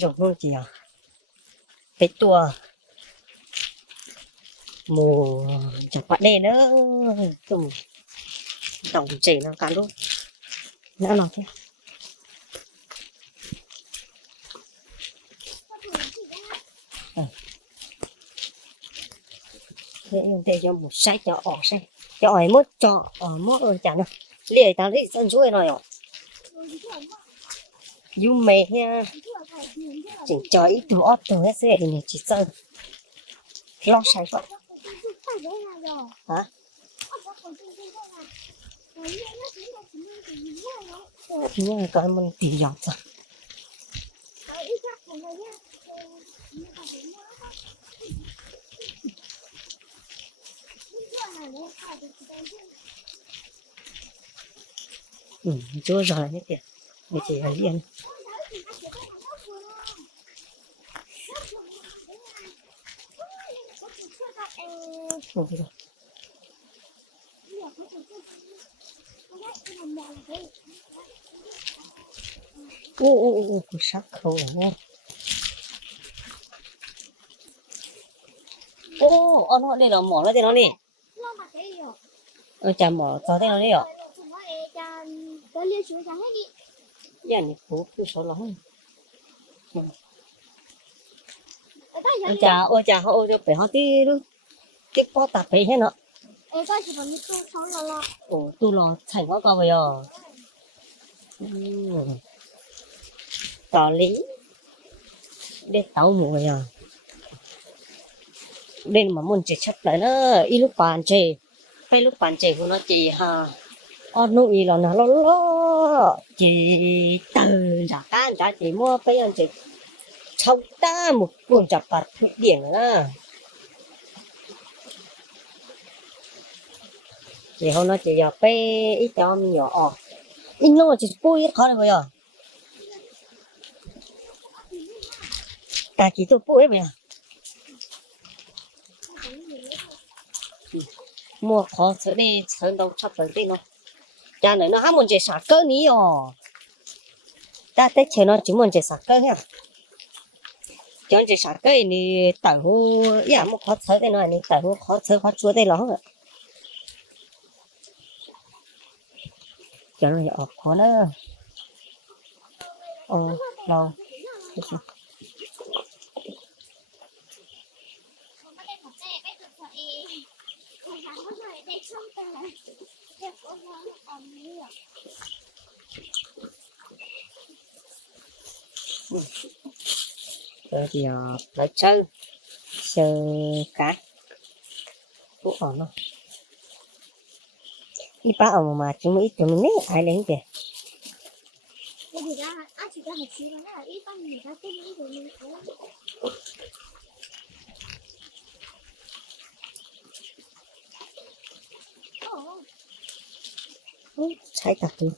rộng hơn chị à. Cái tua mù chặt quả đen nữa. Tùng tổng chỉ nó cả luôn. Nó nào thế? Thế cho một sai cho ỏ sai. Cho ỏi mất cho ở mất rồi chả nào. Lìa tao lấy sân suối rồi. You mẹ nha. Chỉ cho ít tủ ót tủ hết sẽ này chỉ sơn. Lo sai quá. Hả? Nhưng mà coi mình tìm dọc rồi. Chúa rồi như kìa. Để chỉ là liên. Sắc khẩu. Nó đây là mỏ nó đây nó đi. Chả mỏ cho đây nó đi ạ. Dạ này phố cứ số lắm. Chả họ cho phải họ tí luôn. Cái có tạp ấy hết nó. Tu lò thành hóa cao bây giờ. Tỏ lý. Để tao mùa bây giờ. Đây mà muốn chỉ chấp lại nó ít lúc bàn chè. Hay lúc bàn chè của nó chỉ hà. Nó ý là nó lo. Chỉ từ giả can trả chỉ mua bây giờ chỉ. Trong ta một cuồng chặt bạc thực điển á. Chỉ hôm nó chỉ giờ bê ít cho mình nhỏ. Ít nó chỉ bôi ít khó này bây giờ. Cả chỉ tôi bôi bây giờ. Mua khó sữa đi sơn đâu sắp tới đi nó. Cha này nó hám muốn chạy xả cơ ní rồi. Ta tết chơi nó chỉ muốn chạy xả cơ nha. Chọn chạy xả cơ này tẩu hô. Dạ một khó sữa đây nó này tẩu hô khó sữa khó chúa đây nó. Cho nó ở khó nữa. Lâu. Rồi thì lấy sơ cá cũng còn không ít ba ông mà chúng ít cho mình ấy ai lấy kìa sai tạt đi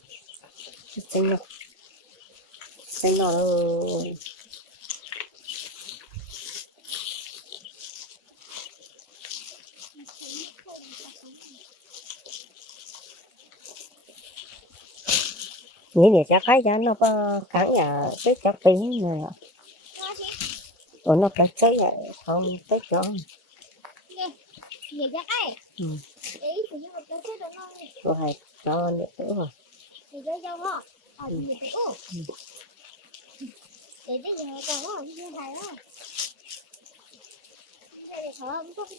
xanh nó nghĩ để cho cái cho nó cắn nhà cái cho tiếng này nó cắn cái này không tới cho rồi cho nữa rồi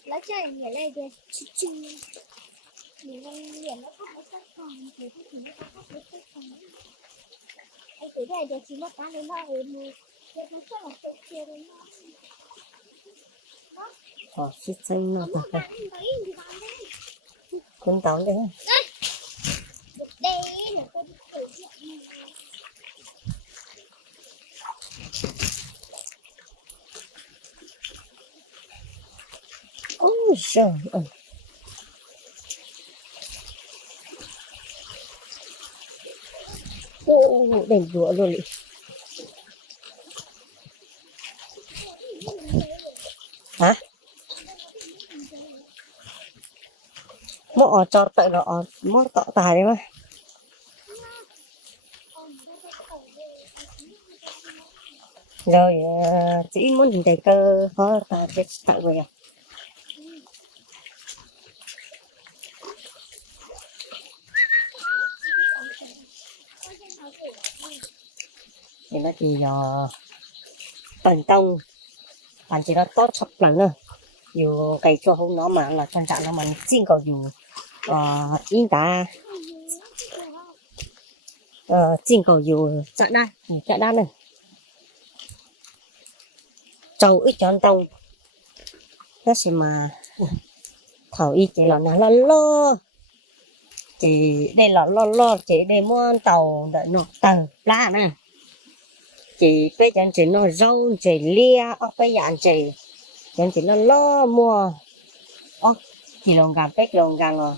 lá chai nhảy lên kìa chú mình đang nhảy nó không có sắc phòng thì nó không có sắc phòng anh cứ để cho chỉ một cái nữa rồi mình sẽ có rất là sự kia đấy nó xích xanh nó thật con táo đấy đây là con thử nghiệm ôi trời ơi đèn rùa luôn hả mua cho tại đó mua tọ tài đấy mà rồi chỉ muốn nhìn thấy cơ có ta chết tạo rồi à thì nó chỉ tận tông bạn chỉ nó tốt chọc lần nữa dù cái cho không nó mà là quan trọng là mình xin cầu dù in ta xin cầu dù chặn đa này trâu ít chọn tông nó sẽ mà thầu y chỉ là nó lo chỉ đây là lo chỉ đây mua tàu đợi nó tàu lá nè chỉ bây giờ chỉ nó rau chỉ lia ở bây giờ chỉ nó lo mua chỉ lòng gà rồi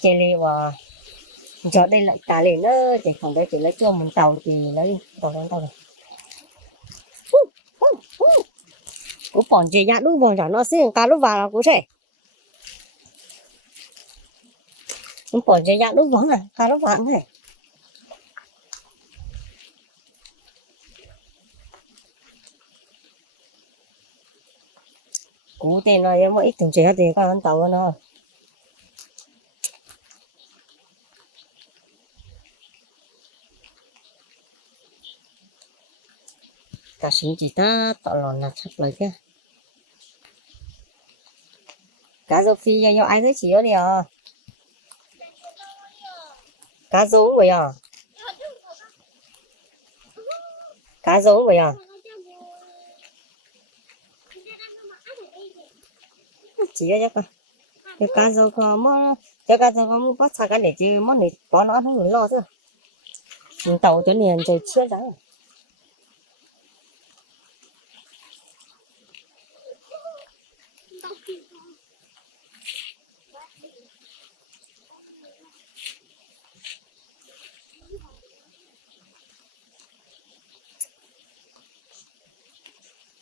chỉ lia và cho đây lại ta lên nữa chỉ còn đây chỉ lấy cho mình tàu thì lấy tàu này cũng còn chỉ nhặt lúc bọn nó xin cá lúc vào là cũng thế cũng còn chỉ nhặt lúc vắng cá lúc vào này cú tên nó em ít từng trẻ thì con ăn tàu nó cả xin chỉ ta tọt lòn là sắp lấy kia cá rô phi cho ai thứ chỉ ở đi à cá rô vậy à cá rô vậy à chỉ cho con cái cá rô có món cho cá rô có món bắt xa cái này chứ món này có nó không được lo chứ tàu tới liền trời chia ra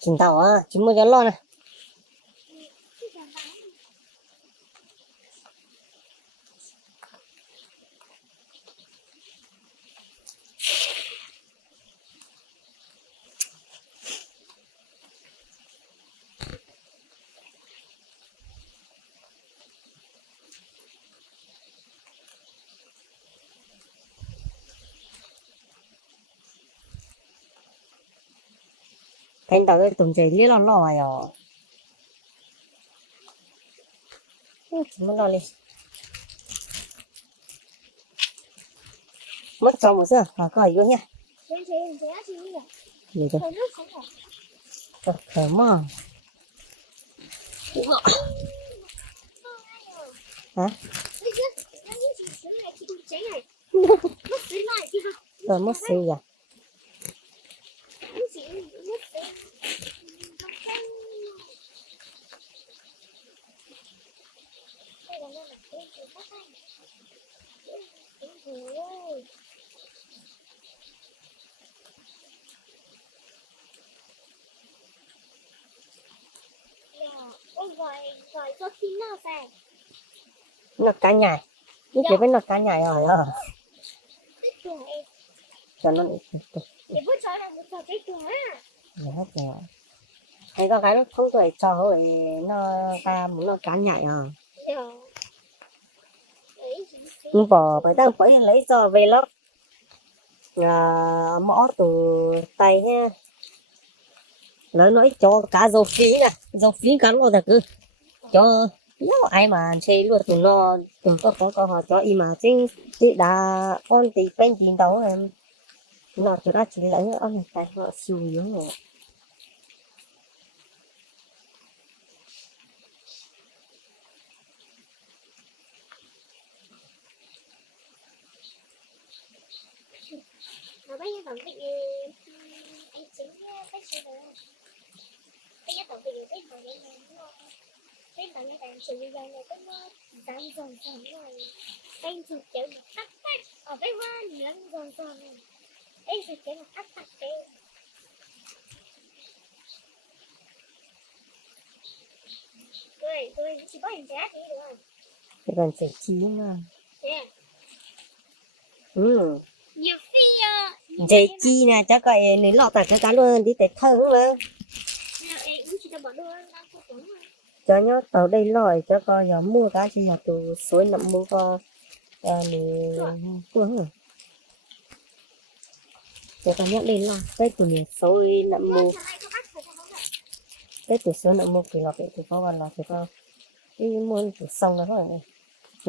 chỉnh tàu chúng mới cho lo này thành tàu cái tùng trời lý lo rồi chúng mới lo đi mất cho một giờ có gì nha gì đây thơm mà hả rồi mất xì à nó cá nhảy như thế với nó cá nhảy rồi cho nó hết rồi hay có cái nó không tuổi cho rồi nó ta muốn nó cá nhảy nhưng bỏ phải đang phải lấy cho về lắm mỏ từ tay nha nói cho cá dầu phí nè dầu phí cắn vào thật cứ cho nếu ai mà chơi luôn tụi nó tụi có họ cho im mà chính chị đã con thì bên chín đấu em nó cho nó chỉ lấy ông này họ siêu yếu rồi bây giờ tổng định anh chính cái gì đó bây giờ tổng định cái tổng định cái tổng định cái sự việc này cái dán dần rồi anh chụp kéo một tắt tắt ở cái hoa nhấn dần rồi anh chụp kéo một tắt tắt cái tôi chỉ có hình giá thì được không cái cần phải chi mà nhiều dễ chi nè chắc cái này lọt tại cái cá luôn đi tới thơ mà cho nhớ tàu đây lòi cho coi giờ mua cá chỉ là từ suối nằm mua coi này cuốn rồi cho ta nhớ lên lòi cái từ mình suối nằm mua cái từ suối nằm mua thì là vậy thì có vào là thì có cái mua từ sông đó thôi